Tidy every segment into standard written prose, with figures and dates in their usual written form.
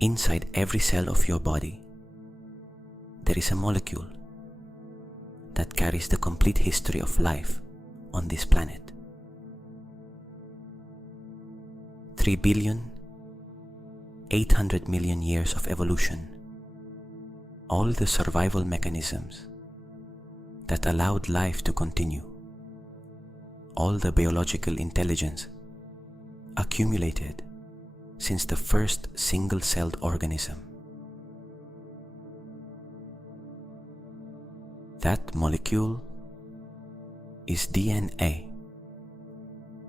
Inside every cell of your body, there is a molecule that carries the complete history of life on this planet. 3,800,000,000 years of evolution, all the survival mechanisms that allowed life to continue, all the biological intelligence accumulated since the first single-celled organism. That molecule is DNA,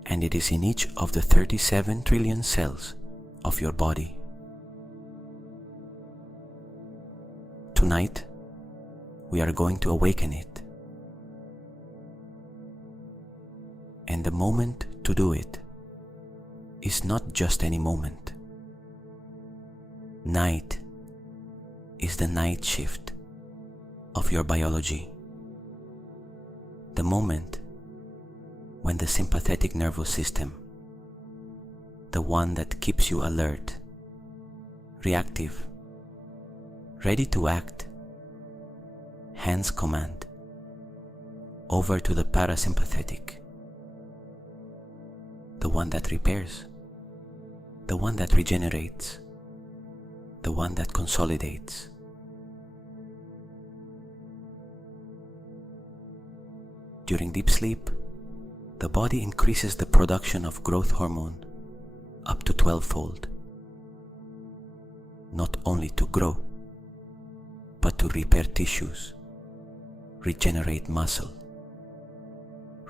and it is in each of the 37 trillion cells of your body. Tonight, we are going to awaken it. And the moment to do it is not just any moment. Night is the night shift of your biology. The moment when the sympathetic nervous system, the one that keeps you alert, reactive, ready to act, hands command over to the parasympathetic, the one that repairs, the one that regenerates, the one that consolidates. During deep sleep, the body increases the production of growth hormone up to 12-fold, not only to grow, but to repair tissues, regenerate muscle,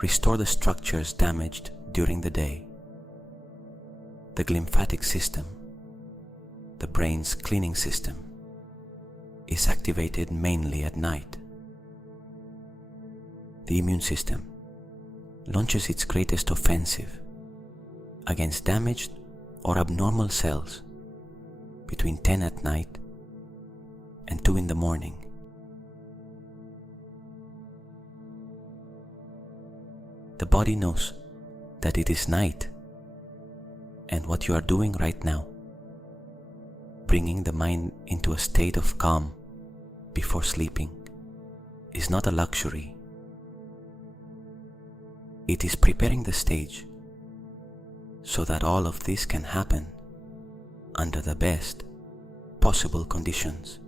restore the structures damaged during the day. The glymphatic system, the brain's cleaning system, is activated mainly at night. The immune system launches its greatest offensive against damaged or abnormal cells between 10 at night and 2 in the morning. The body knows that it is night, and what you are doing right now, bringing the mind into a state of calm before sleeping, is not a luxury. It is preparing the stage so that all of this can happen under the best possible conditions.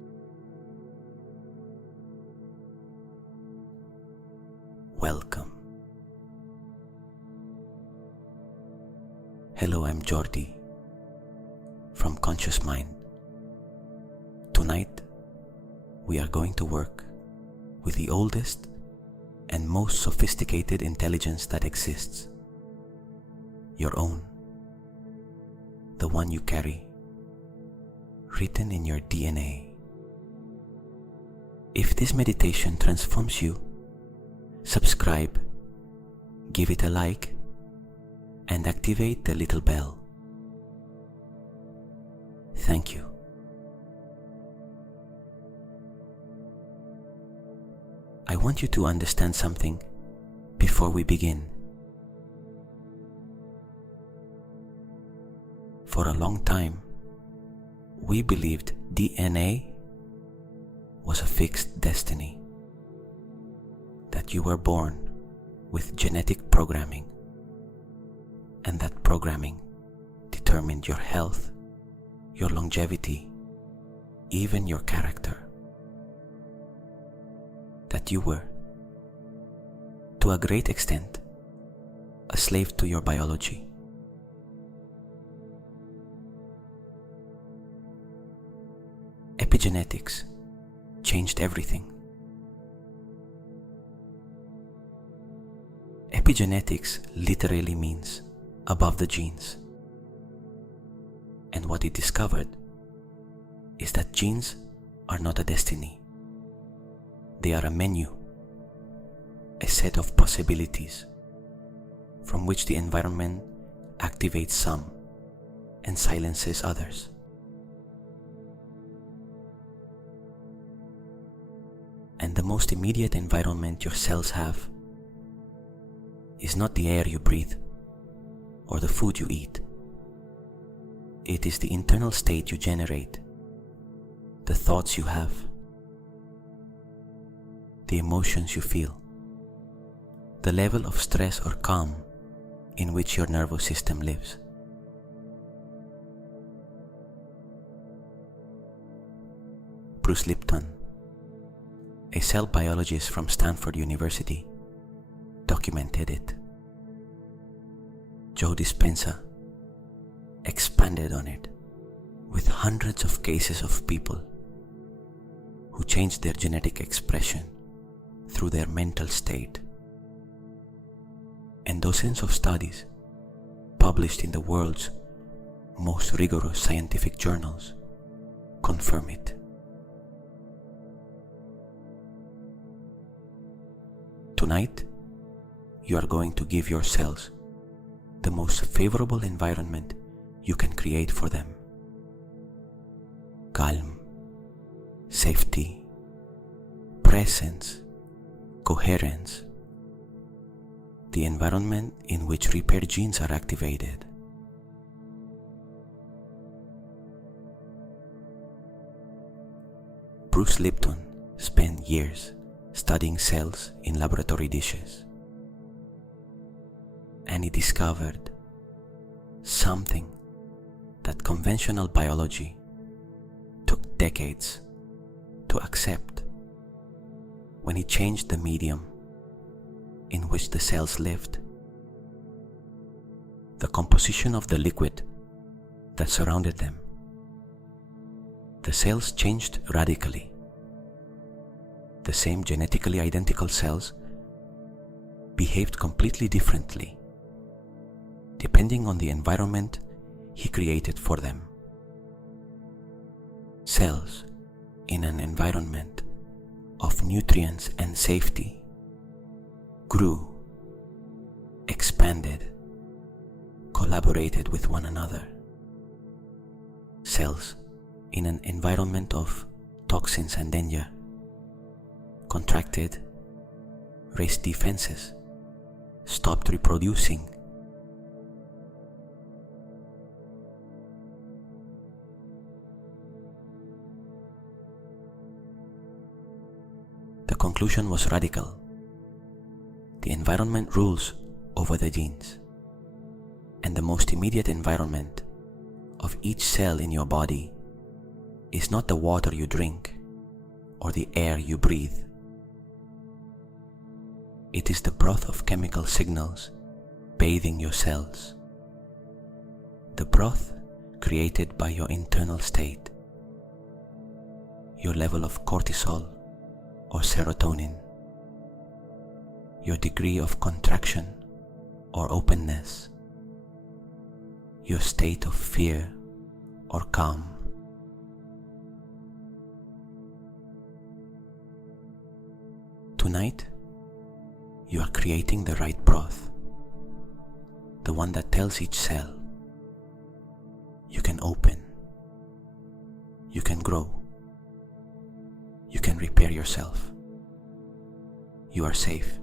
Welcome. Hello, I'm Jordi from Conscious Mind. Tonight, we are going to work with the oldest and most sophisticated intelligence that exists. Your own. The one you carry, written in your DNA. If this meditation transforms you, subscribe, give it a like, and activate the little bell. Thank you. I want you to understand something before we begin. For a long time, we believed DNA was a fixed destiny, that you were born with genetic programming, and that programming determined your health, your longevity, even your character. That you were, to a great extent, a slave to your biology. Epigenetics changed everything. Epigenetics literally means above the genes. And what it discovered is that genes are not a destiny. They are a menu, a set of possibilities from which the environment activates some and silences others. And the most immediate environment your cells have is not the air you breathe or the food you eat. It is the internal state you generate the thoughts you have, the emotions you feel, the level of stress or calm in which your nervous system lives. Bruce Lipton, a cell biologist from Stanford University, documented it. Joe Dispenza expanded on it with hundreds of cases of people who changed their genetic expression through their mental state, and dozens of studies published in the world's most rigorous scientific journals confirm it. Tonight, you are going to give your cells the most favorable environment you can create for them. Calm, safety, presence, coherence. The environment in which repair genes are activated. Bruce Lipton spent years studying cells in laboratory dishes, and he discovered something that conventional biology took decades to accept when he changed the medium in which the cells lived. The composition of the liquid that surrounded them. The cells changed radically. The same genetically identical cells behaved completely differently depending on the environment he created for them. Cells in an environment of nutrients and safety grew, expanded, collaborated with one another. Cells in an environment of toxins and danger contracted, raised defenses, stopped reproducing. The conclusion was radical. The environment rules over the genes, and the most immediate environment of each cell in your body is not the water you drink or the air you breathe. It is the broth of chemical signals bathing your cells. The broth created by your internal state, your level of cortisol or serotonin, your degree of contraction or openness, your state of fear or calm. Tonight, you are creating the right broth, the one that tells each cell, you can open, you can grow, you can repair yourself, you are safe.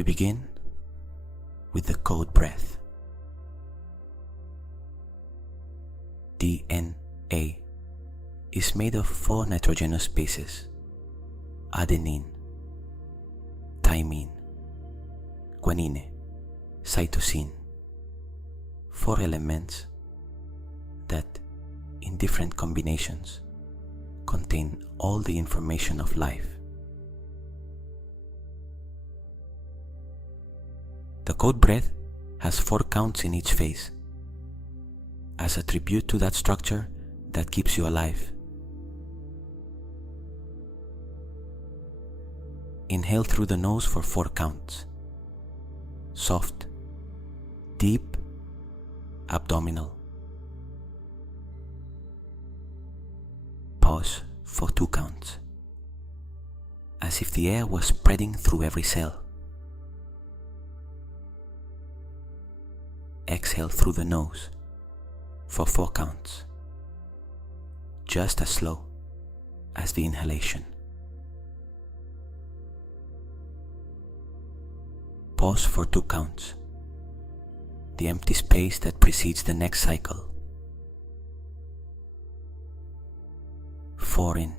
We begin with the code breath. DNA is made of 4 nitrogenous bases: adenine, thymine, guanine, cytosine. 4 elements that, in different combinations, contain all the information of life. The code breath has 4 counts in each phase, as a tribute to that structure that keeps you alive. Inhale through the nose for 4 counts. Soft, deep, abdominal. Pause for 2 counts, as if the air was spreading through every cell. Exhale through the nose for 4 counts, just as slow as the inhalation. Pause for 2 counts, the empty space that precedes the next cycle. 4 in,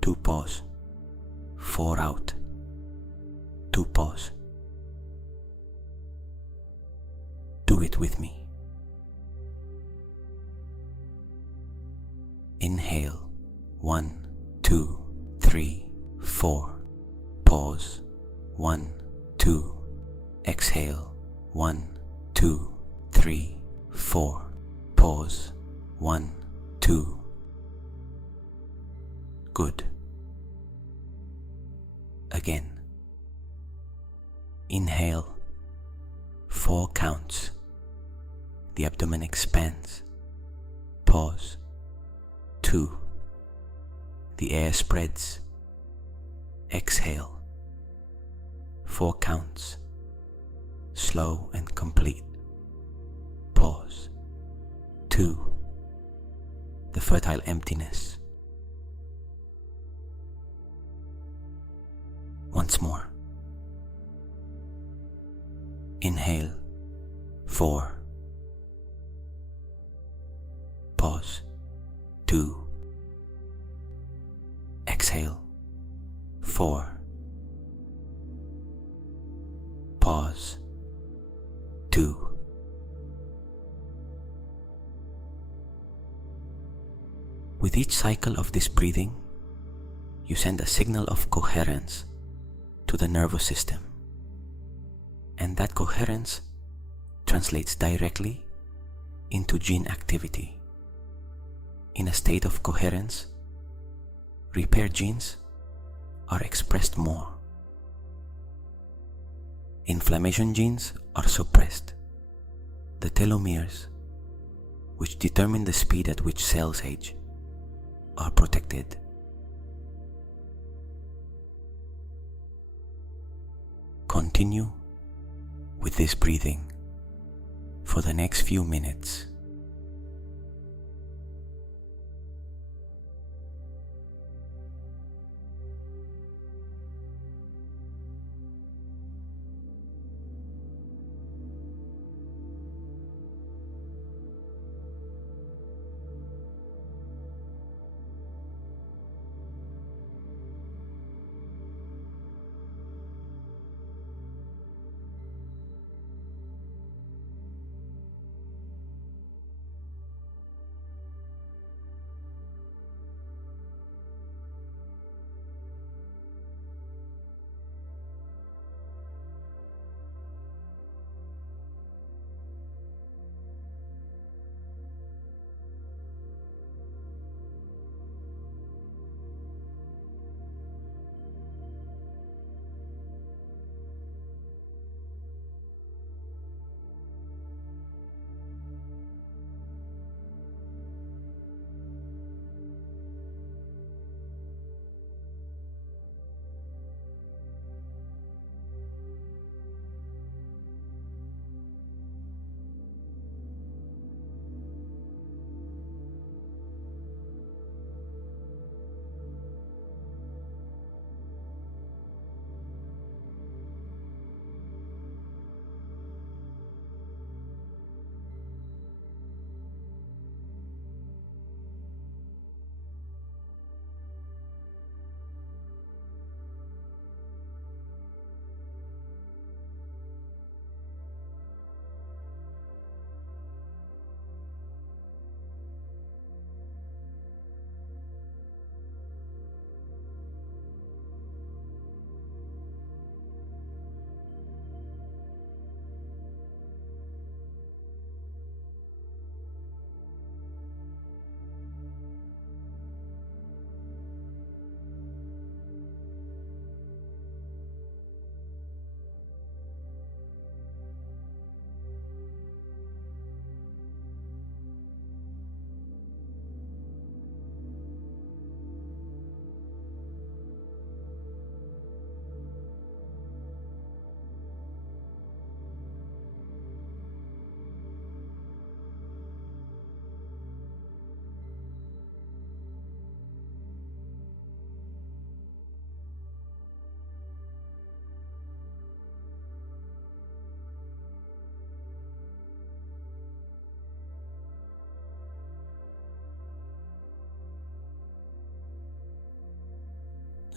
2 pause, 4 out, 2 pause. Do it with me. Inhale, 1, 2, 3, 4. Pause, 1, 2. Exhale, 1, 2, 3, 4. Pause, 1, 2. Good. Again. Inhale, 4 counts. The abdomen expands. Pause. 2. The air spreads. Exhale. 4 counts. Slow and complete. Pause. 2. The fertile emptiness. Once more. Inhale, 4. Pause, 2. Exhale, 4. Pause, 2. With each cycle of this breathing, you send a signal of coherence to the nervous system, and that coherence translates directly into gene activity. In a state of coherence, repair genes are expressed more. Inflammation genes are suppressed. The telomeres, which determine the speed at which cells age, are protected. Continue with this breathing for the next few minutes.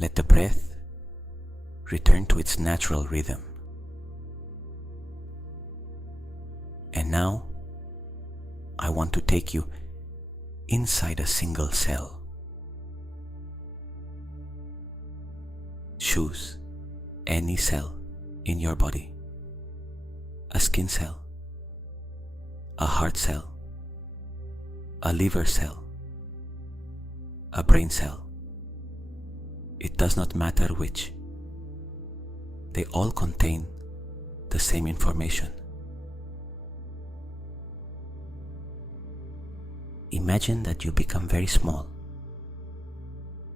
Let the breath return to its natural rhythm. And now, I want to take you inside a single cell. Choose any cell in your body. A skin cell, a heart cell, a liver cell, a brain cell. It does not matter which. They all contain the same information. Imagine that you become very small,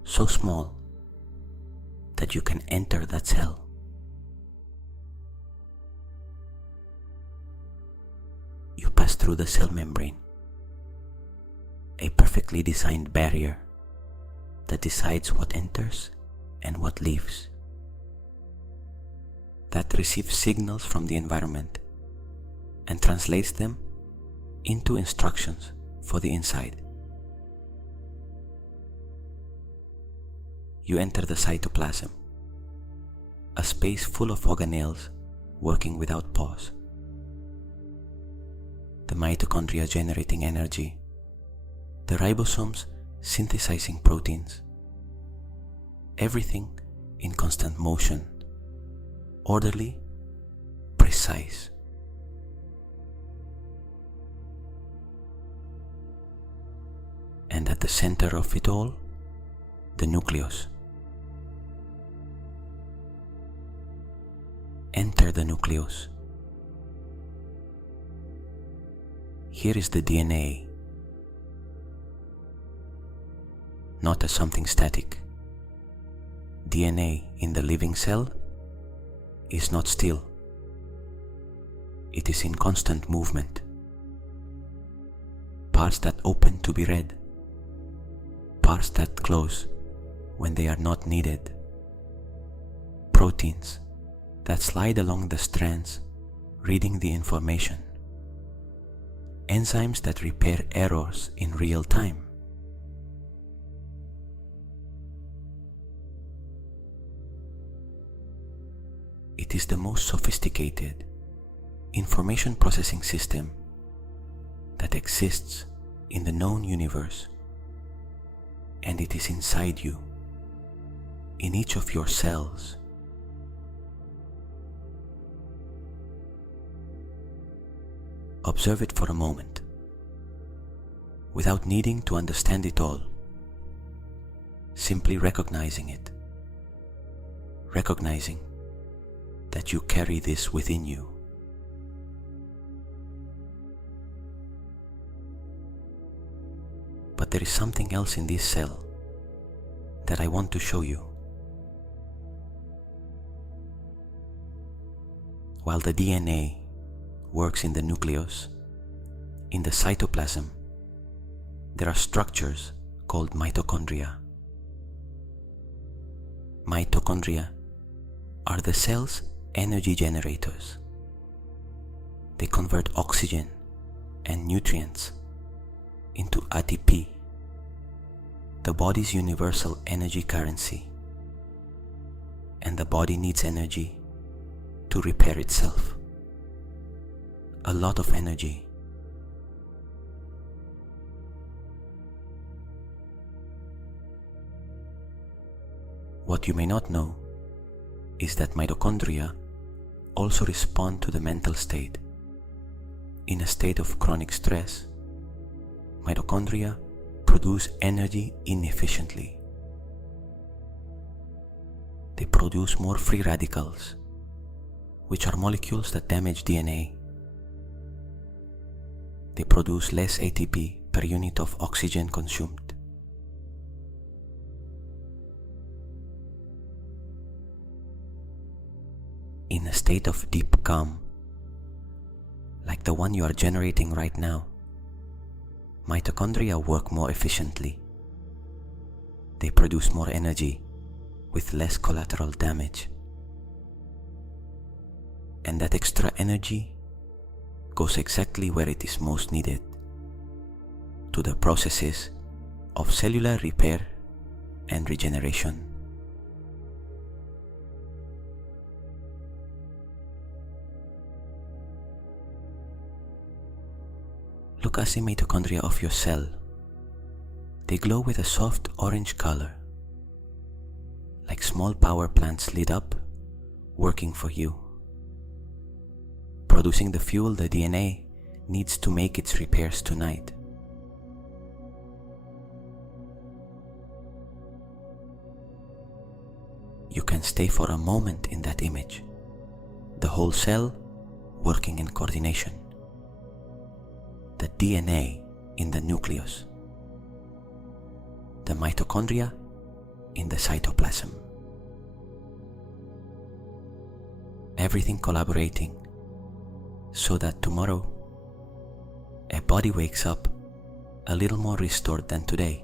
so small that you can enter that cell. You pass through the cell membrane, a perfectly designed barrier that decides what enters and what leaves, that receives signals from the environment and translates them into instructions for the inside. You enter the cytoplasm, a space full of organelles working without pause. The mitochondria generating energy, the ribosomes synthesizing proteins, everything in constant motion, orderly, precise. And at the center of it all, the nucleus. Enter the nucleus. Here is the DNA, not as something static. DNA in the living cell is not still. It is in constant movement. Parts that open to be read, parts that close when they are not needed, proteins that slide along the strands reading the information, enzymes that repair errors in real time. It is the most sophisticated information processing system that exists in the known universe, and it is inside you, in each of your cells. Observe it for a moment, without needing to understand it all, simply recognizing it, recognizing that you carry this within you. But there is something else in this cell that I want to show you. While the DNA works in the nucleus, in the cytoplasm, there are structures called mitochondria. Mitochondria are the cell's energy generators. They convert oxygen and nutrients into ATP, the body's universal energy currency. And the body needs energy to repair itself. A lot of energy. What you may not know is that mitochondria also respond to the mental state. In a state of chronic stress, mitochondria produce energy inefficiently. They produce more free radicals, which are molecules that damage DNA. They produce less ATP per unit of oxygen consumed. In a state of deep calm, like the one you are generating right now, mitochondria work more efficiently. They produce more energy with less collateral damage. And that extra energy goes exactly where it is most needed, to the processes of cellular repair and regeneration. look as the mitochondria of your cell. They glow with a soft orange color, like small power plants lit up, working for you, producing the fuel the DNA needs to make its repairs tonight. You can stay for a moment in that image, the whole cell working in coordination, the DNA in the nucleus, the mitochondria in the cytoplasm. Everything collaborating so that tomorrow a body wakes up a little more restored than today.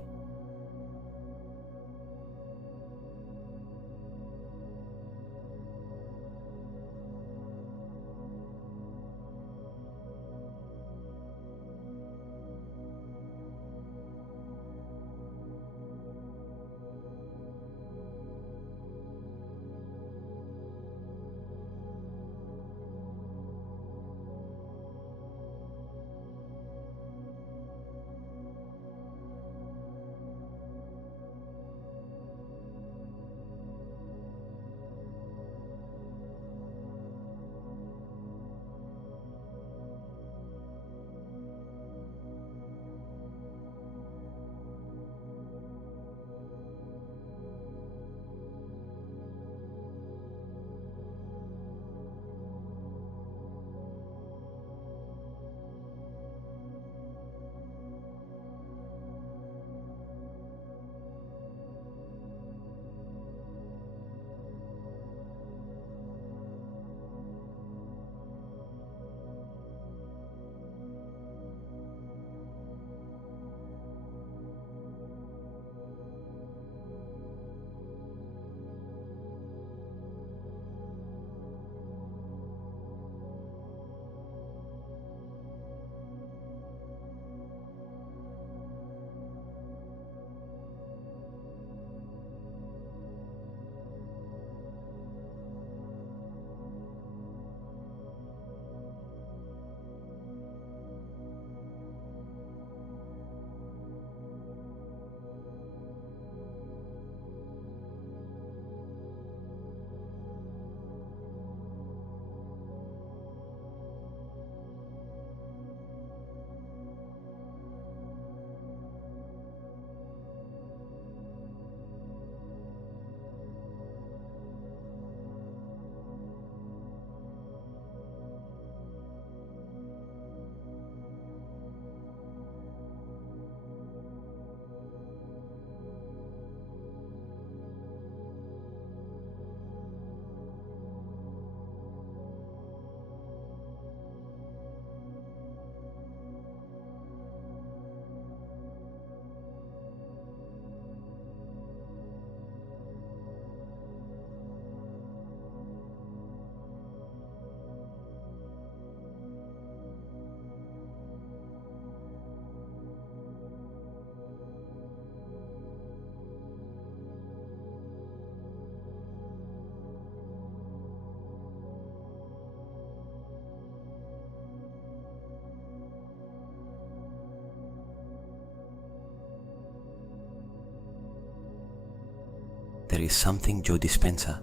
There is something Joe Dispenza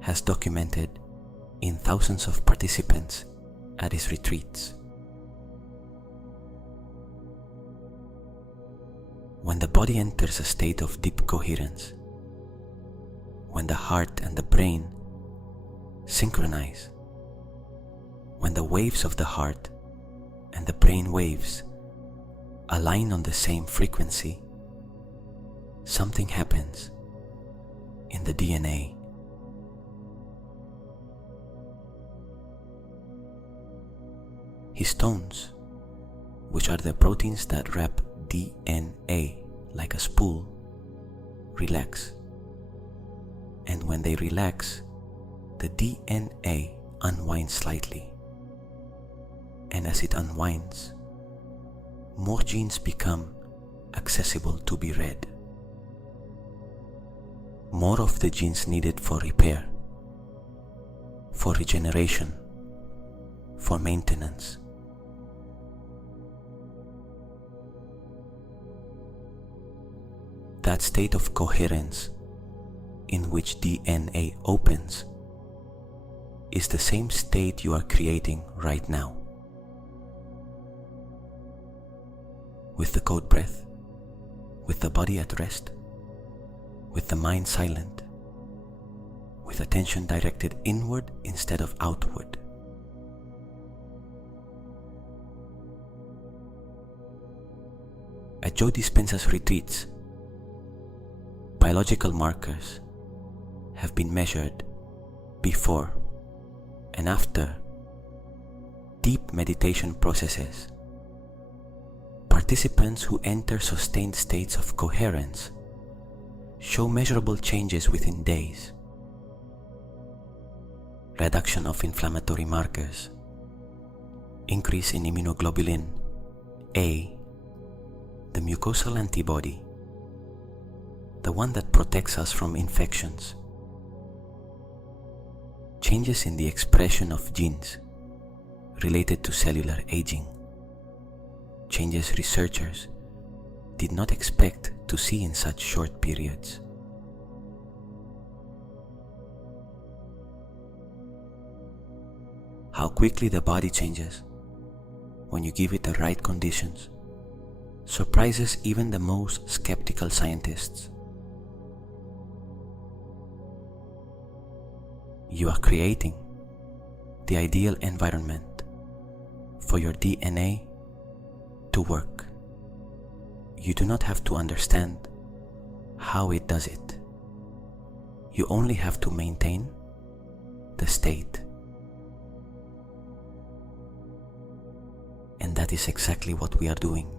has documented in thousands of participants at his retreats. When the body enters a state of deep coherence, when the heart and the brain synchronize, when the waves of the heart and the brain waves align on the same frequency, something happens in the DNA. Histones, which are the proteins that wrap DNA like a spool, relax. And when they relax, the DNA unwinds slightly. And as it unwinds, more genes become accessible to be read. More of the genes needed for repair, for regeneration, for maintenance. that state of coherence in which DNA opens is the same state you are creating right now. With the code breath, with the body at rest, with the mind silent, with attention directed inward instead of outward. At Joe Dispenza's retreats, biological markers have been measured before and after deep meditation processes. Participants who enter sustained states of coherence show measurable changes within days. Reduction of inflammatory markers, increase in immunoglobulin A, the mucosal antibody, the one that protects us from infections. Changes in the expression of genes related to cellular aging. Changes researchers did not expect to see in such short periods. How quickly the body changes when you give it the right conditions surprises even the most skeptical scientists. You are creating the ideal environment for your DNA to work. You do not have to understand how it does it. You only have to maintain the state. And that is exactly what we are doing.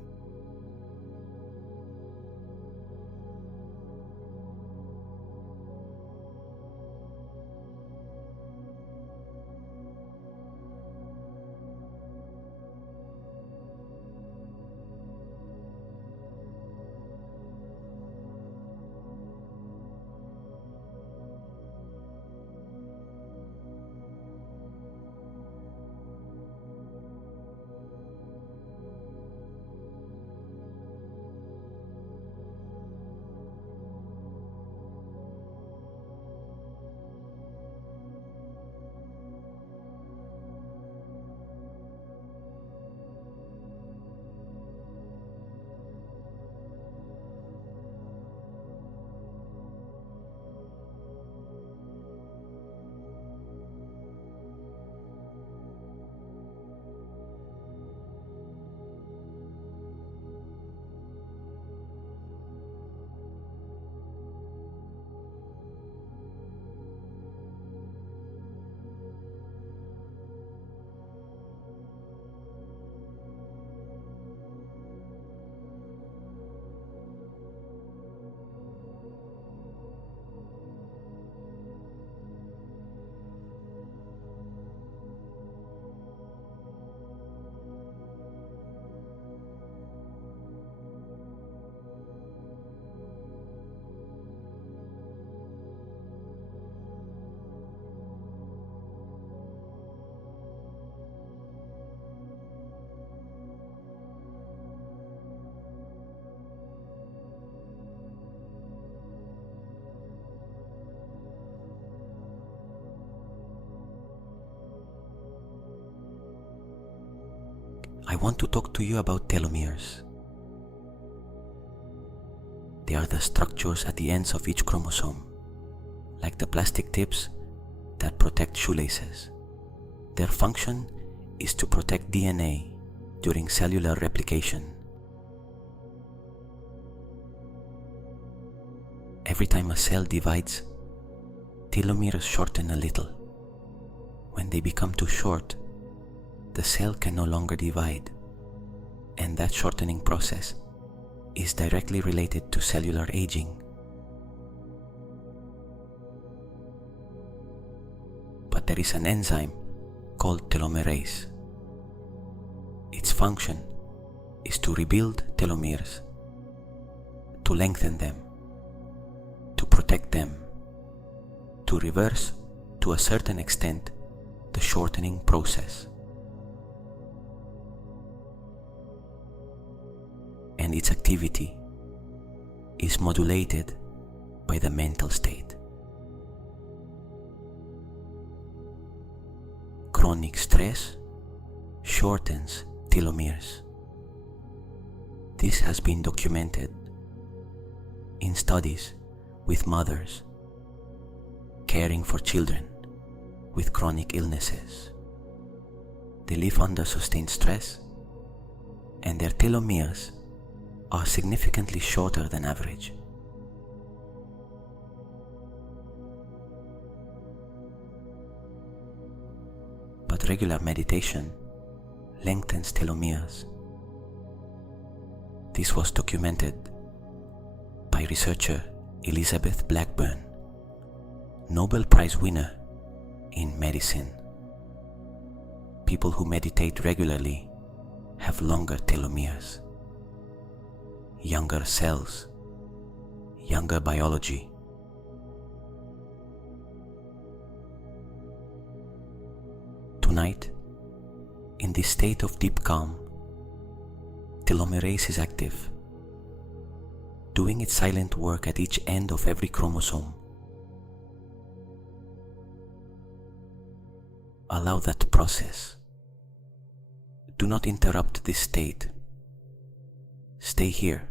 I want to talk to you about telomeres. They are the structures at the ends of each chromosome, like the plastic tips that protect shoelaces. Their function is to protect DNA during cellular replication. Every time a cell divides, telomeres shorten a little. When they become too short, the cell can no longer divide, and that shortening process is directly related to cellular aging. But there is an enzyme called telomerase. Its function is to rebuild telomeres, to lengthen them, to protect them, to reverse, to a certain extent, the shortening process. And its activity is modulated by the mental state. Chronic stress shortens telomeres. This has been documented in studies with mothers caring for children with chronic illnesses. They live under sustained stress, and their telomeres are significantly shorter than average. But regular meditation lengthens telomeres. This was documented by researcher Elizabeth Blackburn, Nobel Prize winner in medicine. People who meditate regularly have longer telomeres, younger cells, younger biology. Tonight, in this state of deep calm, telomerase is active, doing its silent work at each end of every chromosome. Allow that process. Do not interrupt this state. Stay here.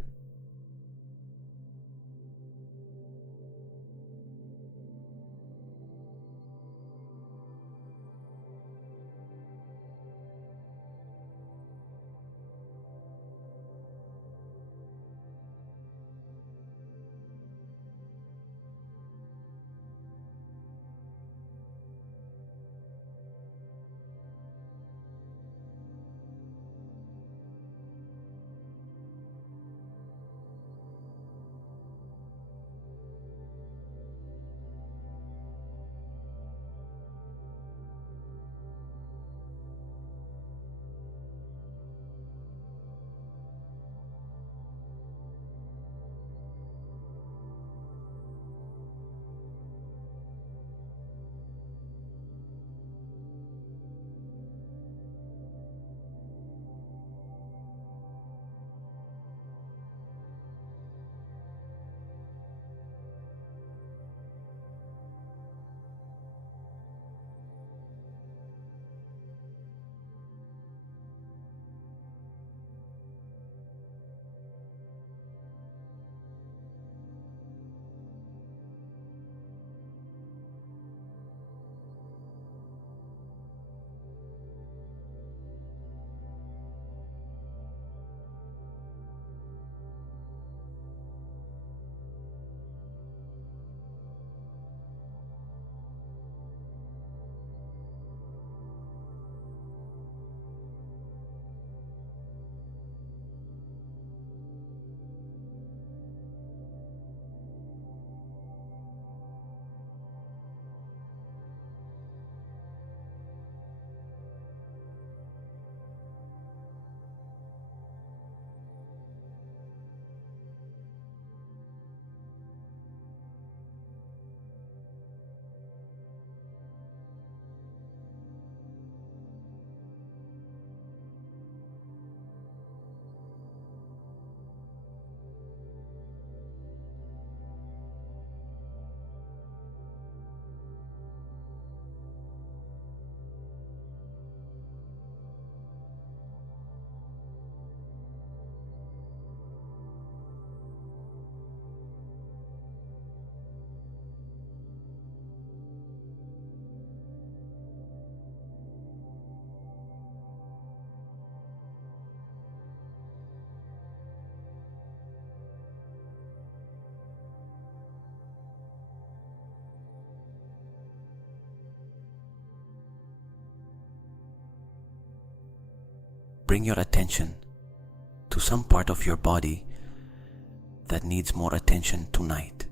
Bring your attention to some part of your body that needs more attention tonight.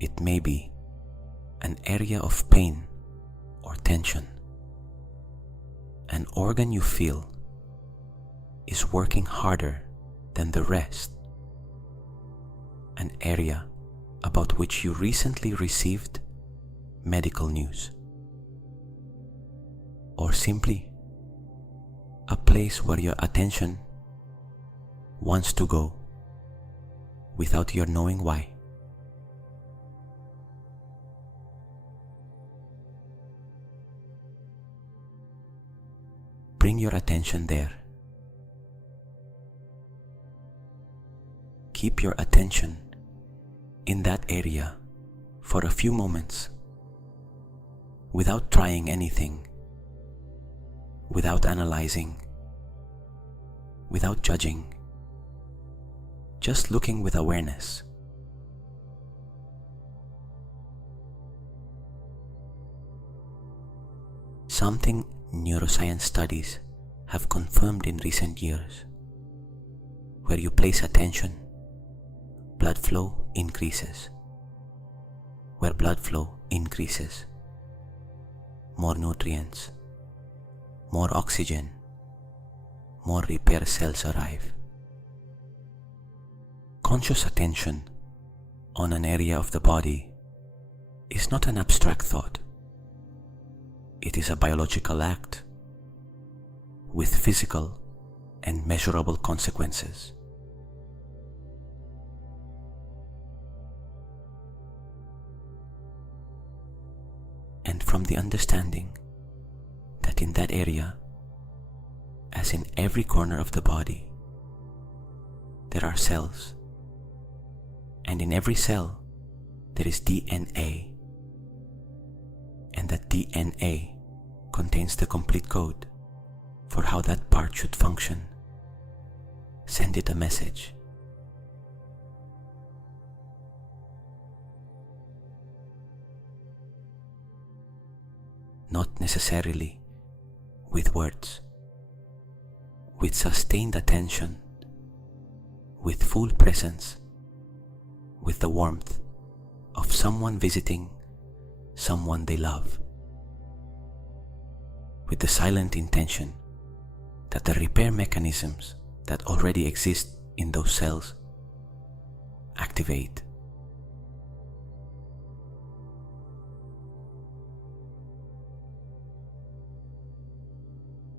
It may be an area of pain or tension, an organ you feel is working harder than the rest, an area about which you recently received medical news, or simply a place place where your attention wants to go without your knowing why. Bring your attention there. Keep your attention in that area for a few moments without trying anything, without analyzing, without judging, just looking with awareness. Something neuroscience studies have confirmed in recent years: where you place attention, blood flow increases. Where blood flow increases, more nutrients, more oxygen, more repair cells arrive. Conscious attention on an area of the body is not an abstract thought. It is a biological act with physical and measurable consequences. And from the understanding that in that area, as in every corner of the body, there are cells, and in every cell there is DNA, and that DNA contains the complete code for how that part should function. Send it a message. Not necessarily with words, with sustained attention, with full presence, with the warmth of someone visiting someone they love, with the silent intention that the repair mechanisms that already exist in those cells activate.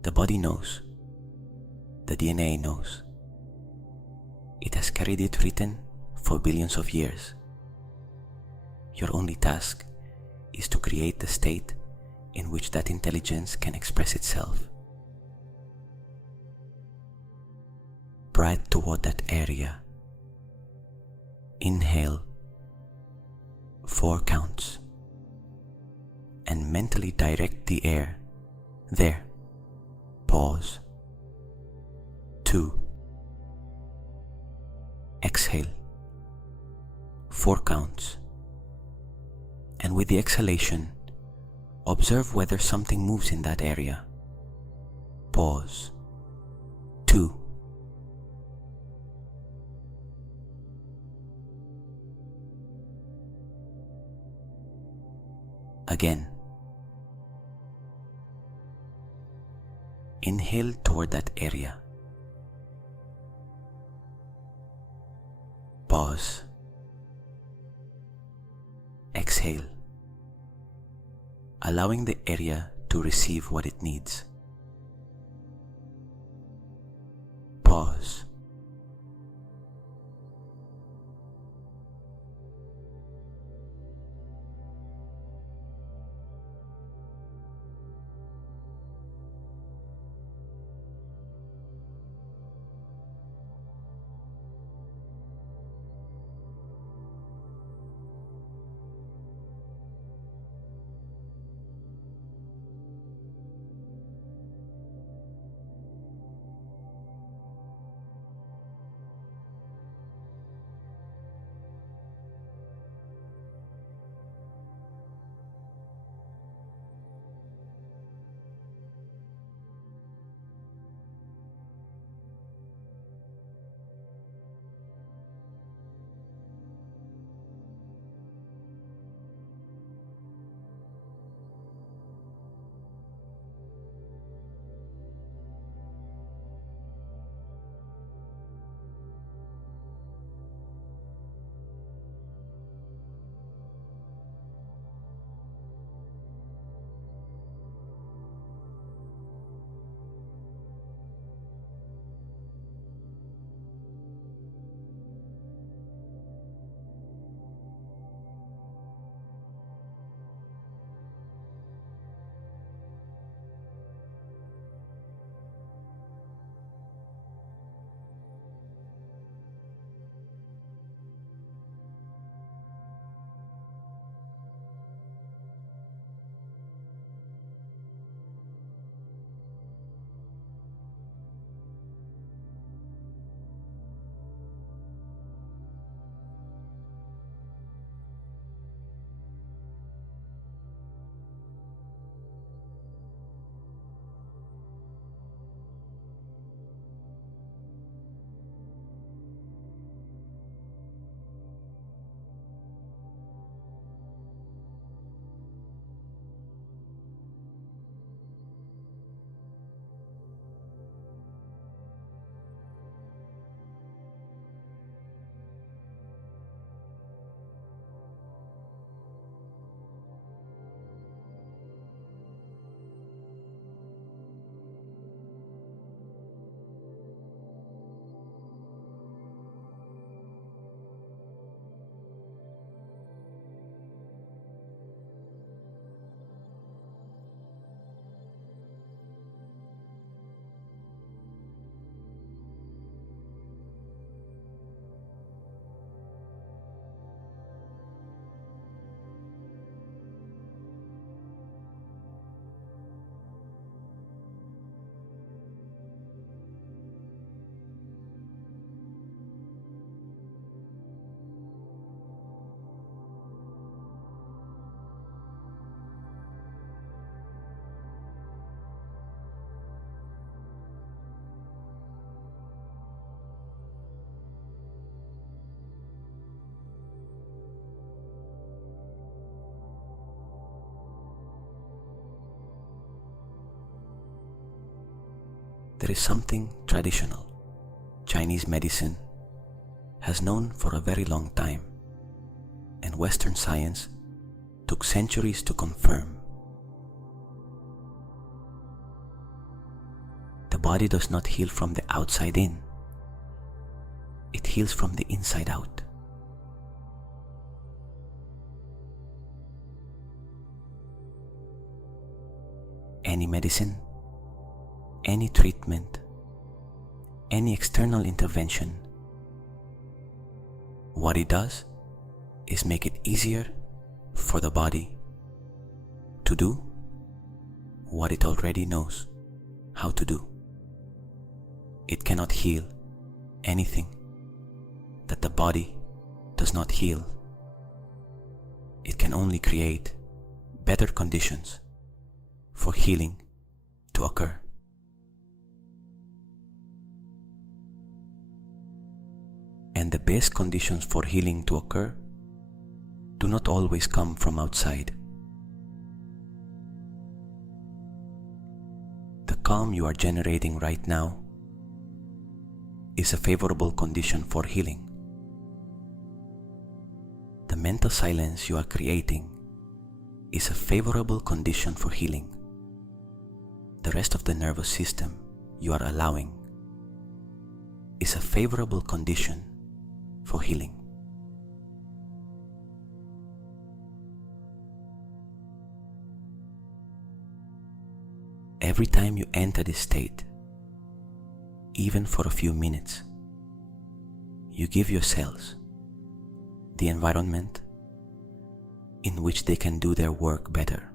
The body knows, the DNA knows. It has carried it written for billions of years. Your only task is to create the state in which that intelligence can express itself. Breathe toward that area. Inhale 4 counts and mentally direct the air there. Pause. 2. Exhale 4 counts, and with the exhalation, observe whether something moves in that area. Pause. 2. Again. Inhale toward that area. Pause. Exhale, allowing the area to receive what it needs. Pause. There is something traditional Chinese medicine has known for a very long time, and Western science took centuries to confirm. The body does not heal from the outside in, it heals from the inside out. Any medicine, any treatment, any external intervention, what it does is make it easier for the body to do what it already knows how to do. It cannot heal anything that the body does not heal. It can only create better conditions for healing to occur. And the best conditions for healing to occur do not always come from outside. The calm you are generating right now is a favorable condition for healing. The mental silence you are creating is a favorable condition for healing. The rest of the nervous system you are allowing is a favorable condition for healing. Every time you enter this state, even for a few minutes, you give your cells the environment in which they can do their work better.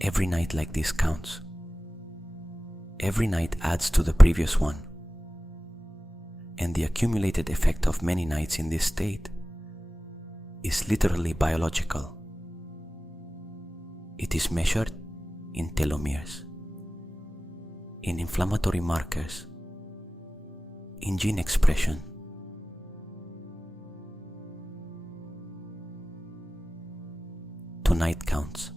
Every night like this counts. Every night adds to the previous one, and the accumulated effect of many nights in this state is literally biological. It is measured in telomeres, in inflammatory markers, in gene expression. Tonight counts.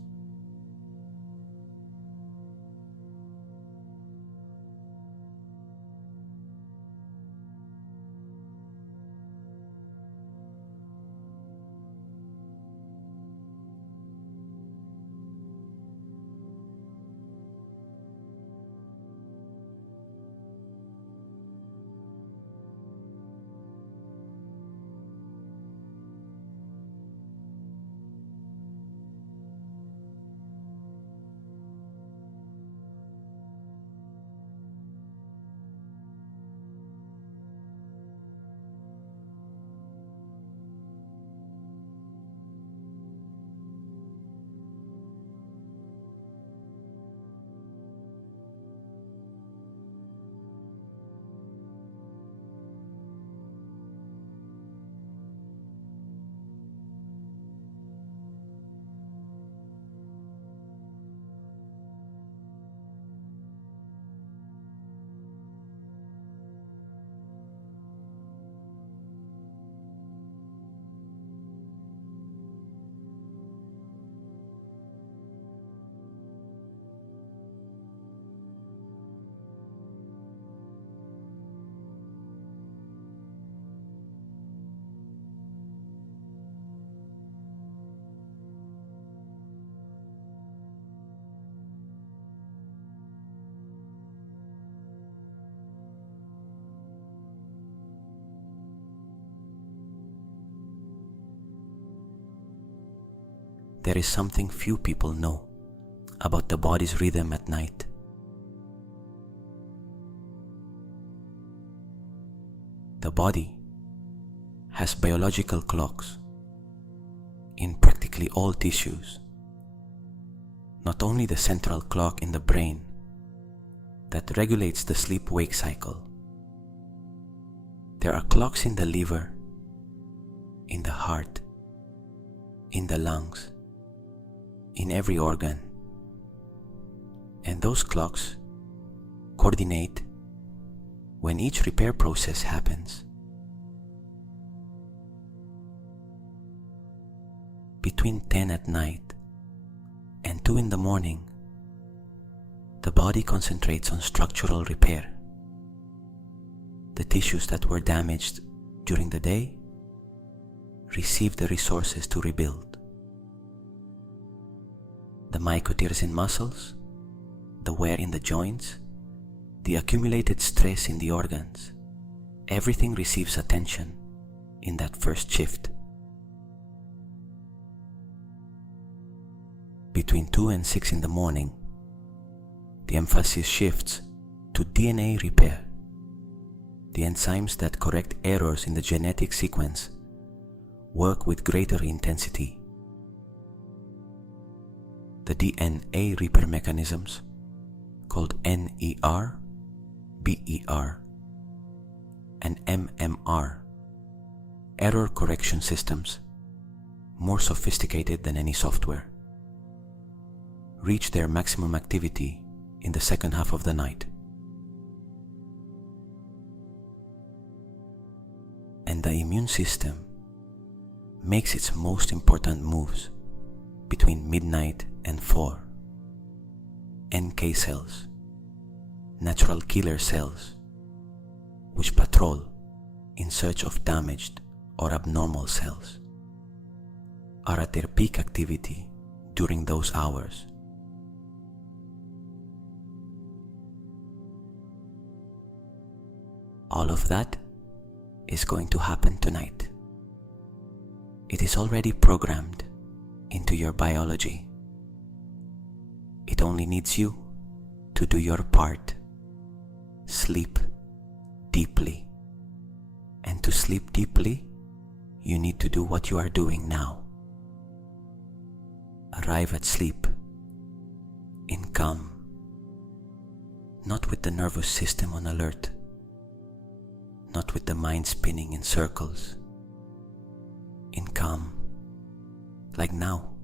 There is something few people know about the body's rhythm at night. The body has biological clocks in practically all tissues. Not only the central clock in the brain that regulates the sleep-wake cycle. There are clocks in the liver, in the heart, in the lungs, in every organ. And those clocks coordinate when each repair process happens. between 10 at night and 2 in the morning, the body concentrates on structural repair. The tissues that were damaged during the day receive the resources to rebuild. The mycotears in muscles, the wear in the joints, the accumulated stress in the organs, everything receives attention in that first shift. Between 2 and 6 in the morning, the emphasis shifts to DNA repair. The enzymes that correct errors in the genetic sequence work with greater intensity. The DNA repair mechanisms, called NER, BER, and MMR, error correction systems, more sophisticated than any software, reach their maximum activity in the second half of the night. And the immune system makes its most important moves between midnight and 4. NK cells, natural killer cells, which patrol in search of damaged or abnormal cells, are at their peak activity during those hours. All of that is going to happen tonight. It is already programmed into your biology. It only needs you to do your part. Sleep deeply. And to sleep deeply, you need to do what you are doing now. Arrive at sleep in calm, not with the nervous system on alert, not with the mind spinning in circles. In calm, like now.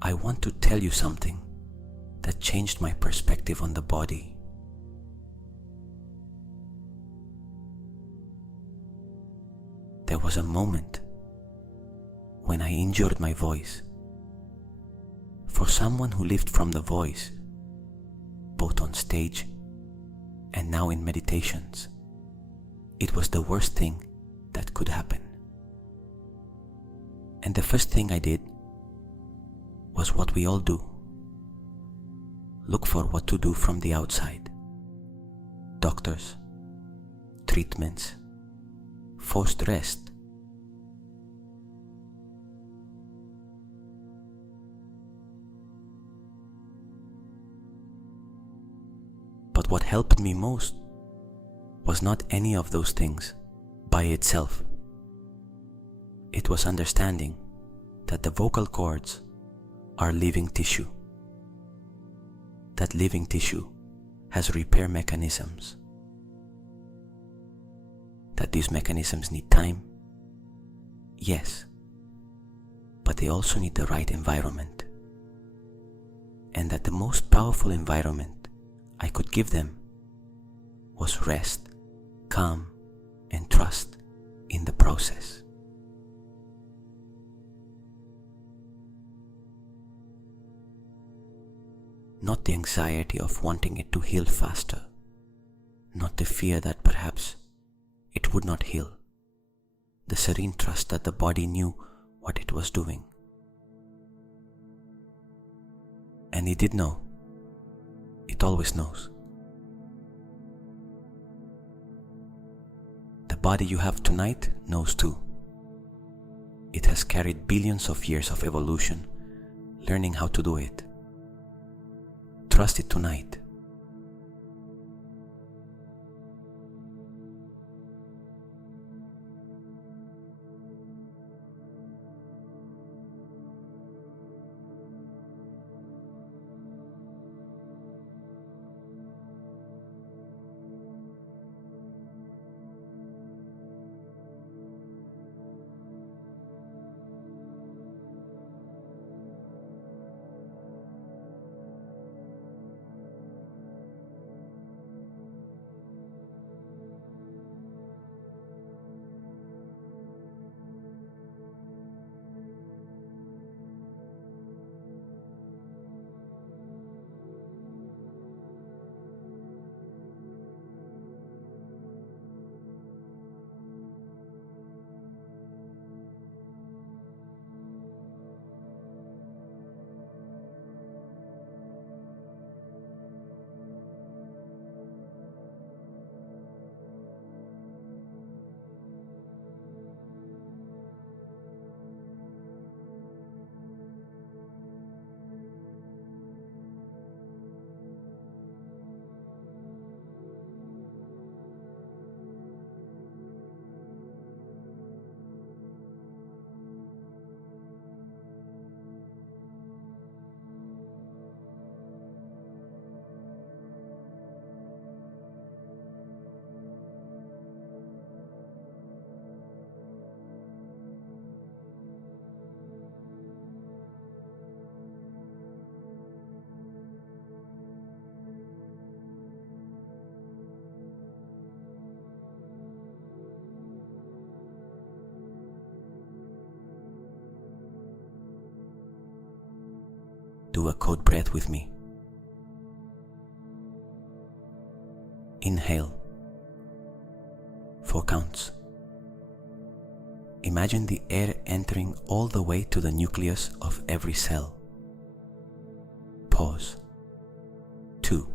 I want to tell you something that changed my perspective on the body. There was a moment when I injured my voice. For someone who lived from the voice, both on stage and now in meditations, it was the worst thing that could happen. And the first thing I did was what we all do. Look for what to do from the outside. Doctors, treatments, forced rest. But what helped me most was not any of those things by itself. It was understanding that the vocal cords are living tissue. That living tissue has repair mechanisms. That these mechanisms need time, yes, but they also need the right environment. And that the most powerful environment I could give them was rest, calm, and trust in the process. Not the anxiety of wanting it to heal faster, not the fear that perhaps it would not heal, the serene trust that the body knew what it was doing. And it did know. It always knows. The body you have tonight knows too. It has carried billions of years of evolution, learning how to do it. Trust it tonight. Do a cold breath with me. Inhale. 4 counts. Imagine the air entering all the way to the nucleus of every cell. Pause. 2.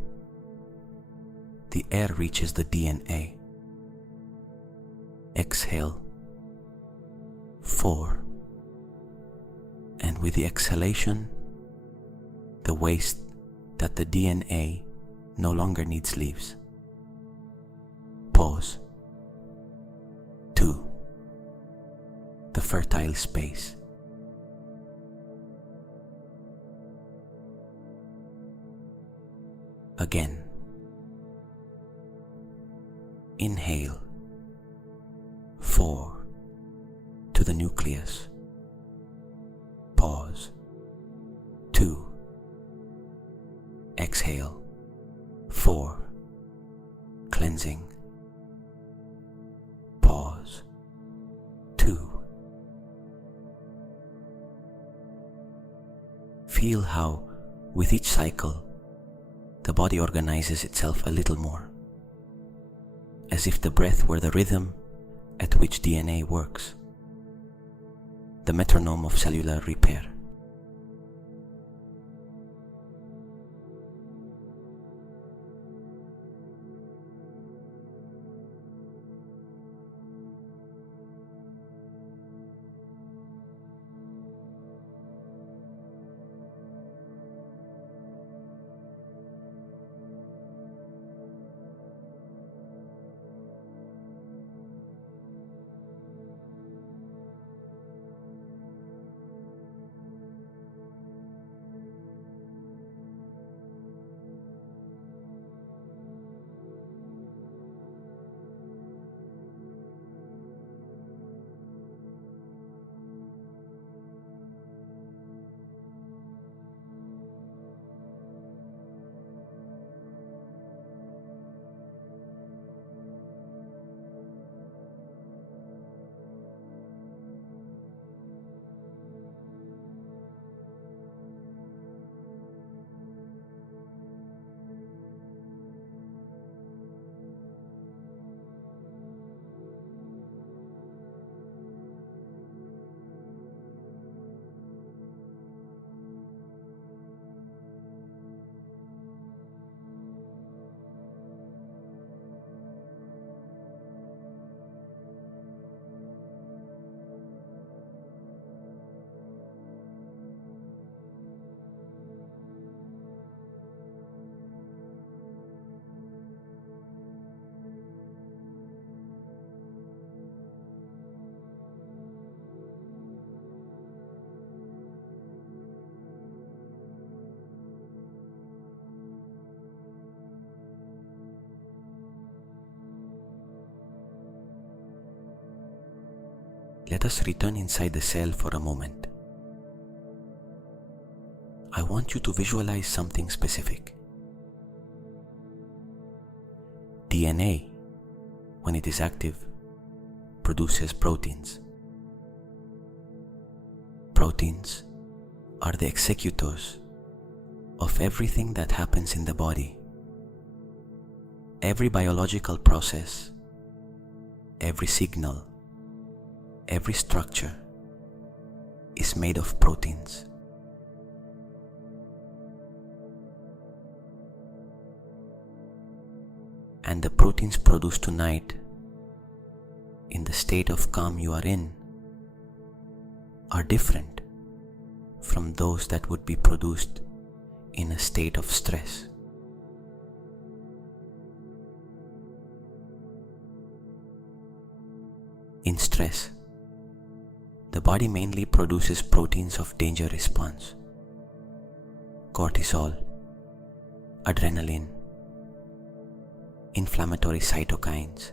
The air reaches the DNA. Exhale. 4. And with the exhalation, the waste that the DNA no longer needs leaves. Pause. 2. The fertile space. Again. Inhale. 4. To the nucleus. Pause. 2. Exhale. 4. Cleansing. Pause. 2. Feel how, with each cycle, the body organizes itself a little more, as if the breath were the rhythm at which DNA works, the metronome of cellular repair. let us return inside the cell for a moment. I want you to visualize something specific. DNA, when it is active, produces proteins. Proteins are the executors of everything that happens in the body. Every biological process, every signal, every structure is made of proteins. And the proteins produced tonight, in the state of calm you are in, are different from those that would be produced in a state of stress. In stress, the body mainly produces proteins of danger response: cortisol, adrenaline, inflammatory cytokines,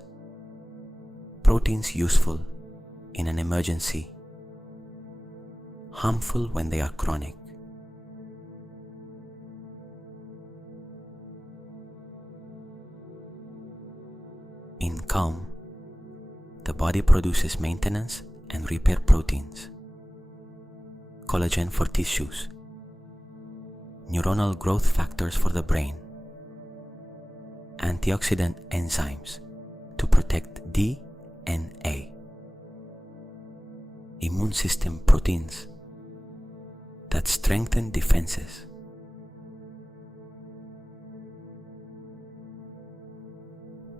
proteins useful in an emergency, harmful when they are chronic. In calm, the body produces maintenance and repair proteins, collagen for tissues, neuronal growth factors for the brain, antioxidant enzymes to protect DNA, immune system proteins that strengthen defenses.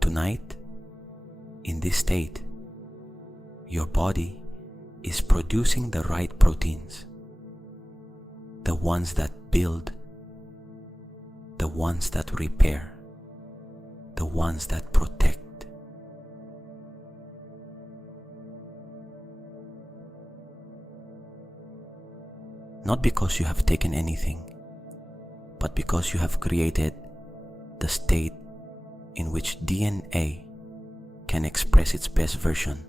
Tonight, in this state, your body is producing the right proteins, the ones that build, the ones that repair, the ones that protect. Not because you have taken anything, but because you have created the state in which DNA can express its best version.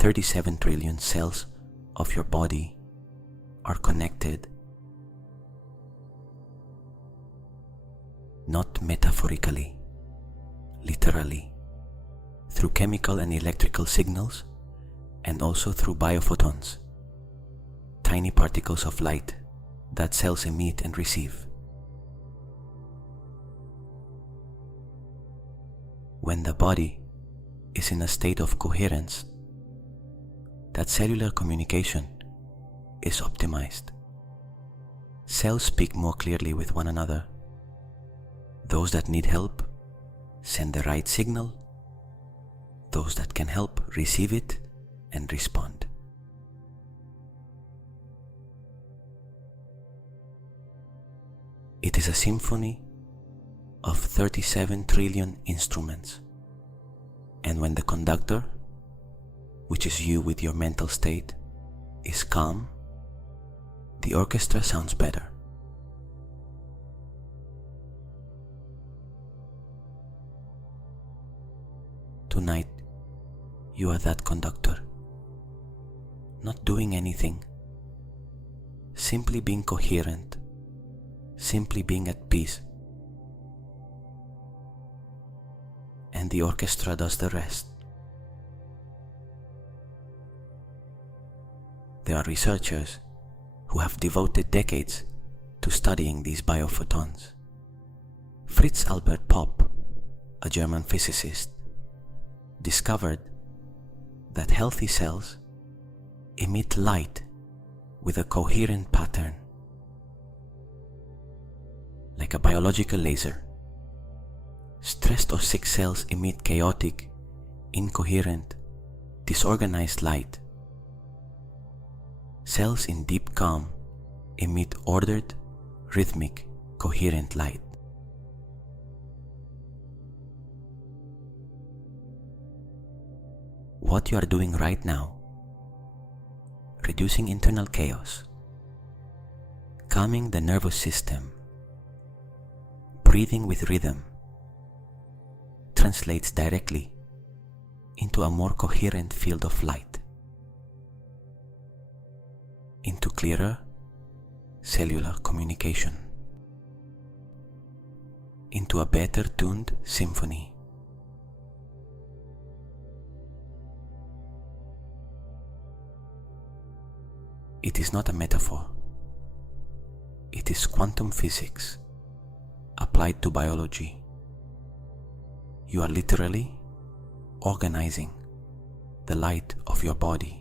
37 trillion cells of your body are connected, not metaphorically, literally, through chemical and electrical signals, and also through biophotons, tiny particles of light that cells emit and receive. When the body is in a state of coherence, that cellular communication is optimized. Cells speak more clearly with one another. Those that need help send the right signal. Those that can help receive it and respond. It is a symphony of 37 trillion instruments. And when the conductor, which is you with your mental state, is calm, the orchestra sounds better. Tonight, you are that conductor, not doing anything, simply being coherent, simply being at peace. And the orchestra does the rest. There are researchers who have devoted decades to studying these biophotons. Fritz Albert Popp, a German physicist, discovered that healthy cells emit light with a coherent pattern, like a biological laser. Stressed or sick cells emit chaotic, incoherent, disorganized light. Cells in deep calm emit ordered, rhythmic, coherent light. What you are doing right now, reducing internal chaos, calming the nervous system, breathing with rhythm, translates directly into a more coherent field of light, into clearer cellular communication, into a better tuned symphony. It is not a metaphor. It is quantum physics applied to biology. You are literally organizing the light of your body.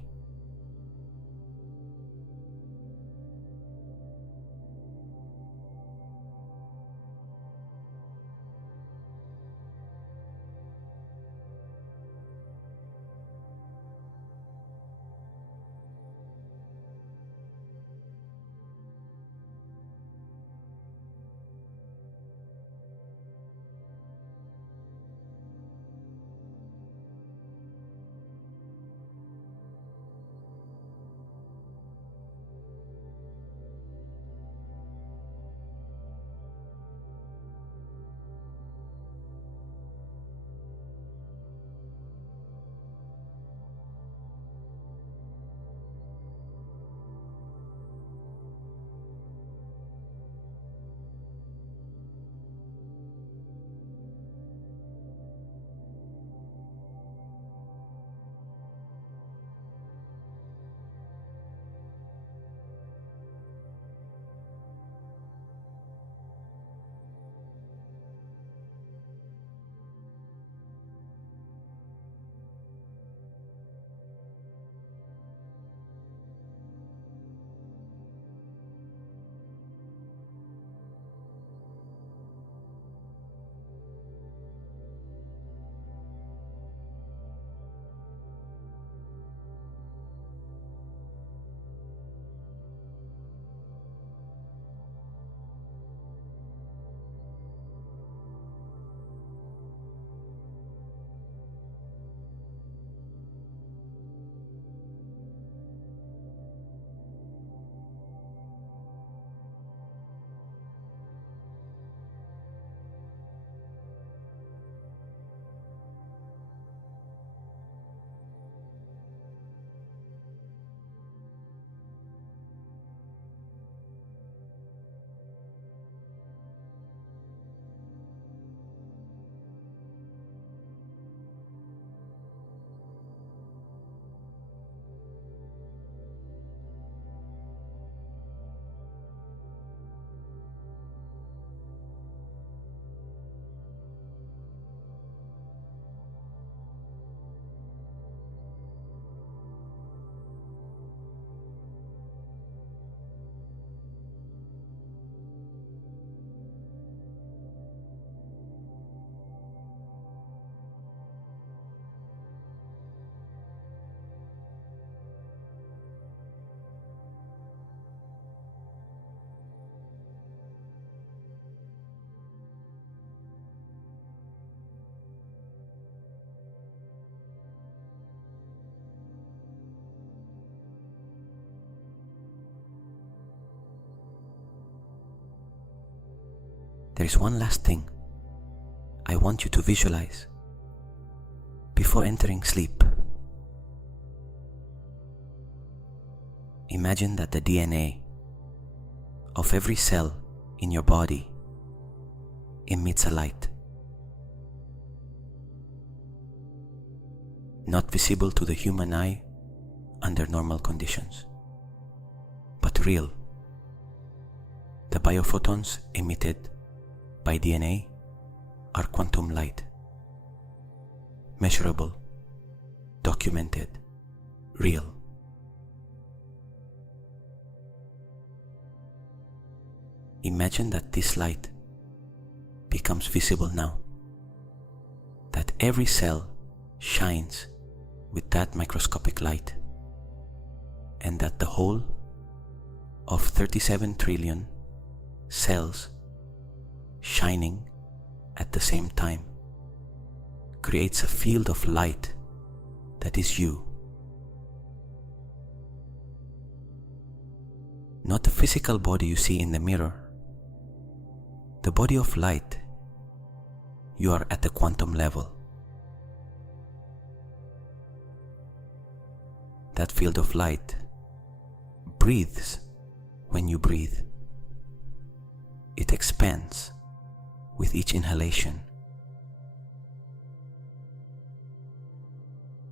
there is one last thing I want you to visualize before entering sleep. Imagine that the DNA of every cell in your body emits a light, not visible to the human eye under normal conditions, but real. The biophotons emitted by DNA are quantum light, measurable, documented, real. Imagine that this light becomes visible now, that every cell shines with that microscopic light, and that the whole of 37 trillion cells shining at the same time creates a field of light that is you. Not the physical body you see in the mirror, the body of light. You are at the quantum level. That field of light breathes when you breathe. It expands with each inhalation.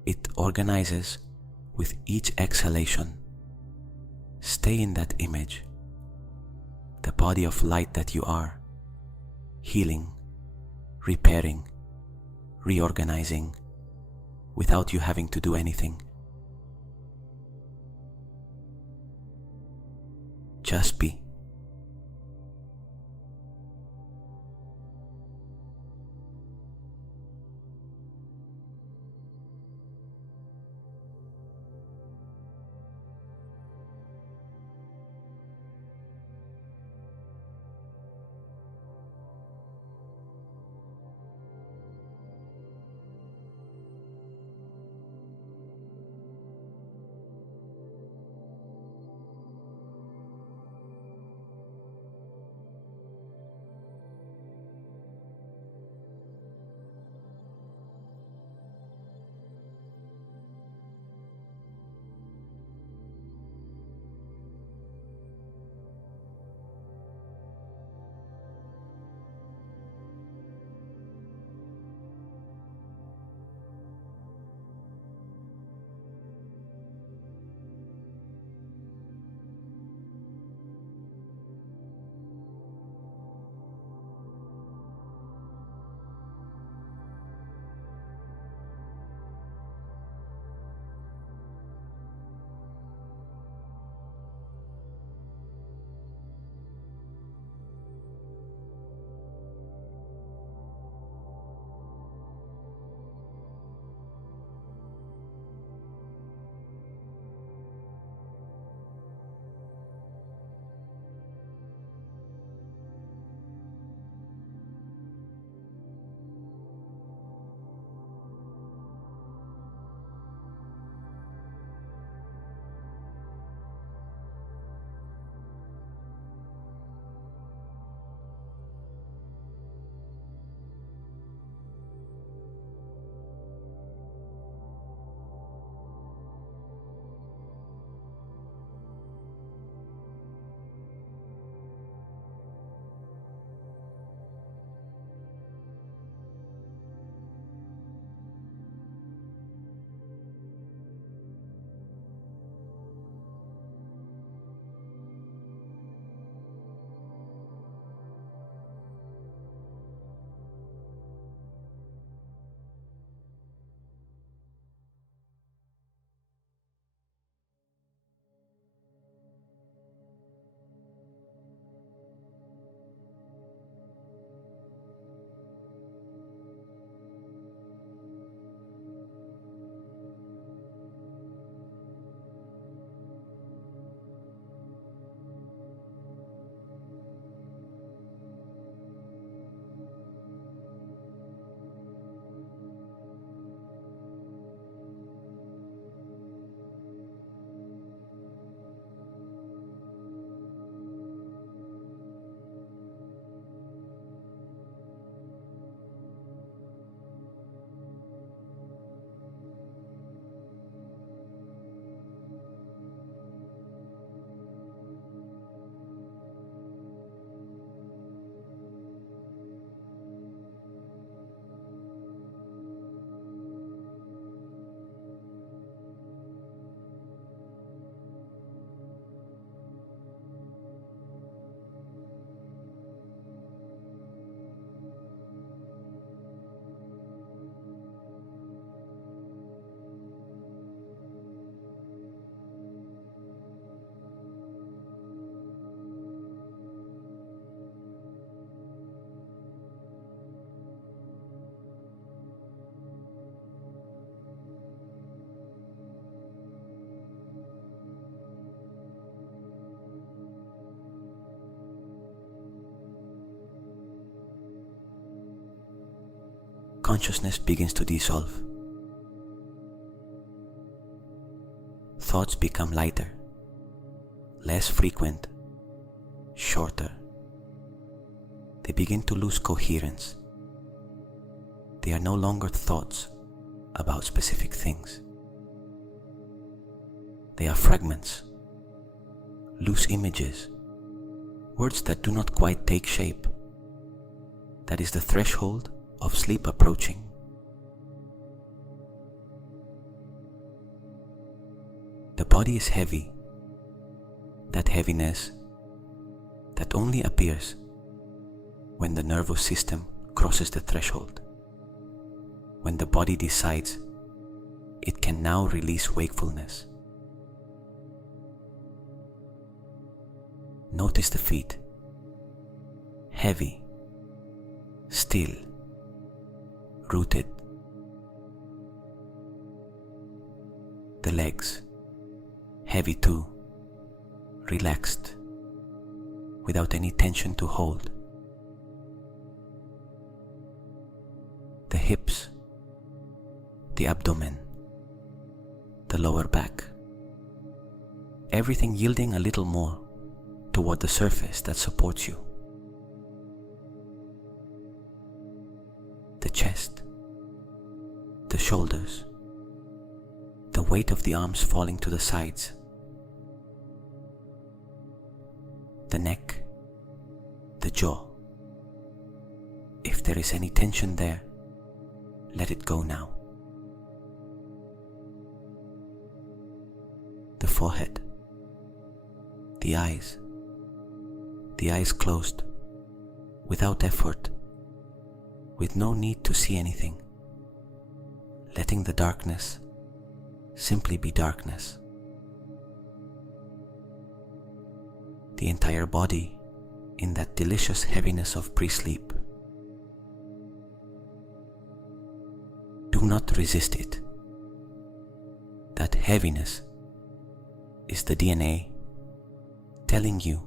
It organizes with each exhalation. Stay in that image, the body of light that you are, healing, repairing, reorganizing, without you having to do anything. Just be. consciousness begins to dissolve. Thoughts become lighter, less frequent, shorter. They begin to lose coherence. They are no longer thoughts about specific things. They are fragments, loose images, words that do not quite take shape. That is the threshold of sleep approaching. The body is heavy. That heaviness that only appears when the nervous system crosses the threshold, when the body decides it can now release wakefulness. Notice the feet, heavy, still, rooted. The legs, heavy too, relaxed, without any tension to hold. The hips, the abdomen, the lower back, everything yielding a little more toward the surface that supports you. The chest, the shoulders, the weight of the arms falling to the sides, the neck, the jaw. If there is any tension there, let it go now. The forehead, the eyes closed, without effort, with no need to see anything, letting the darkness simply be darkness. The entire body in that delicious heaviness of pre-sleep. Do not resist it. That heaviness is the DNA telling you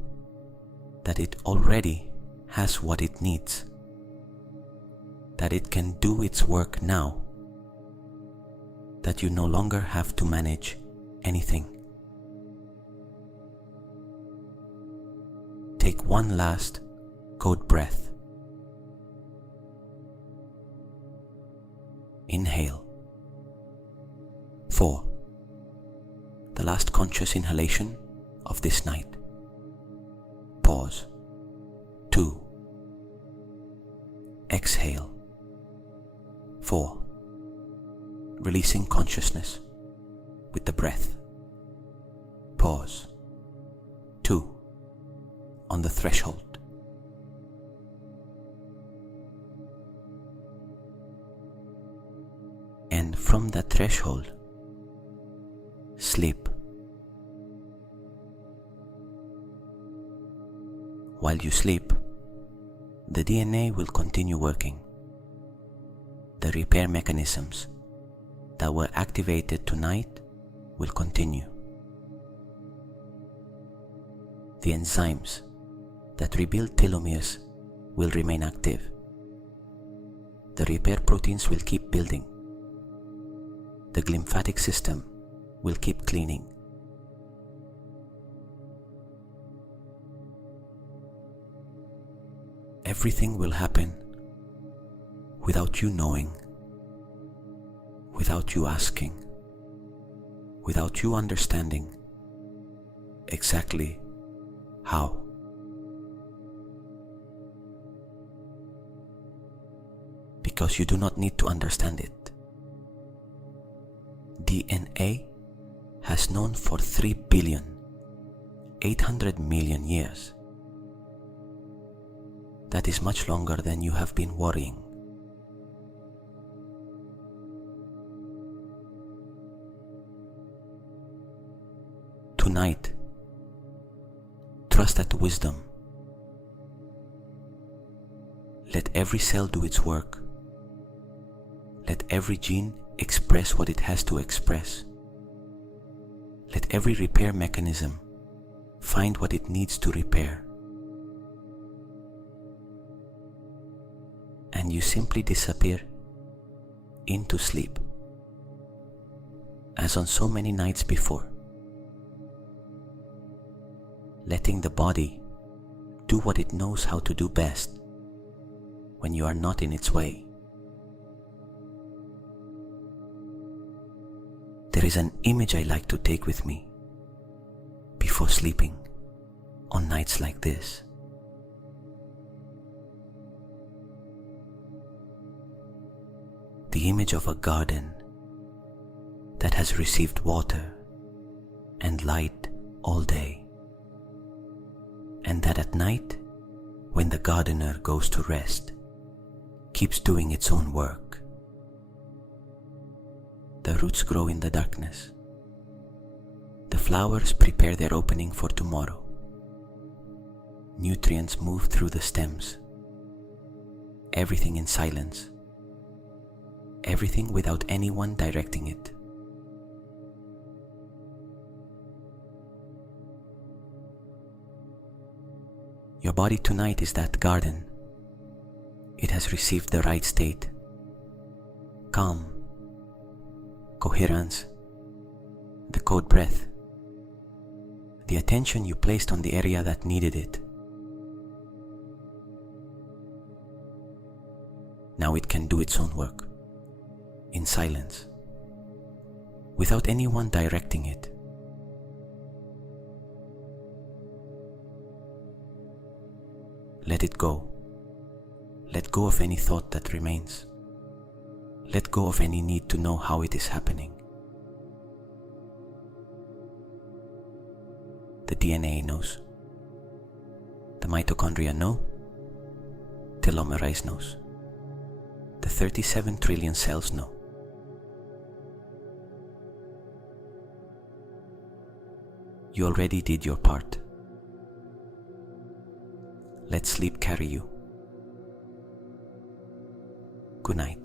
that it already has what it needs, that it can do its work now, that you no longer have to manage anything. Take one last cold breath. Inhale. 4. The last conscious inhalation of this night. Pause. 2. Exhale. 4. Releasing consciousness with the breath. Pause. 2. On the threshold. And from that threshold, sleep. While you sleep, the DNA will continue working. The repair mechanisms that were activated tonight will continue. The enzymes that rebuild telomeres will remain active. The repair proteins will keep building. The glymphatic system will keep cleaning. Everything will happen without you knowing, without you asking, without you understanding exactly how. Because you do not need to understand it. DNA has known for 3,800,000,000 years. That is much longer than you have been worrying. Tonight, trust that wisdom. Let every cell do its work. Let every gene express what it has to express. Let every repair mechanism find what it needs to repair. And you simply disappear into sleep, as on so many nights before, letting the body do what it knows how to do best when you are not in its way. There is an image I like to take with me before sleeping on nights like this. The image of a garden that has received water and light all day, and that at night, when the gardener goes to rest, keeps doing its own work. The roots grow in the darkness. The flowers prepare their opening for tomorrow. Nutrients move through the stems. Everything in silence. Everything without anyone directing it. Your body tonight is that garden. It has received the right state. Calm, coherence, the code breath, the attention you placed on the area that needed it. Now it can do its own work, in silence, without anyone directing it. Let it go. Let go of any thought that remains. Let go of any need to know how it is happening. The DNA knows. The mitochondria know. Telomeres knows. The 37 trillion cells know. You already did your part. Let sleep carry you. Good night.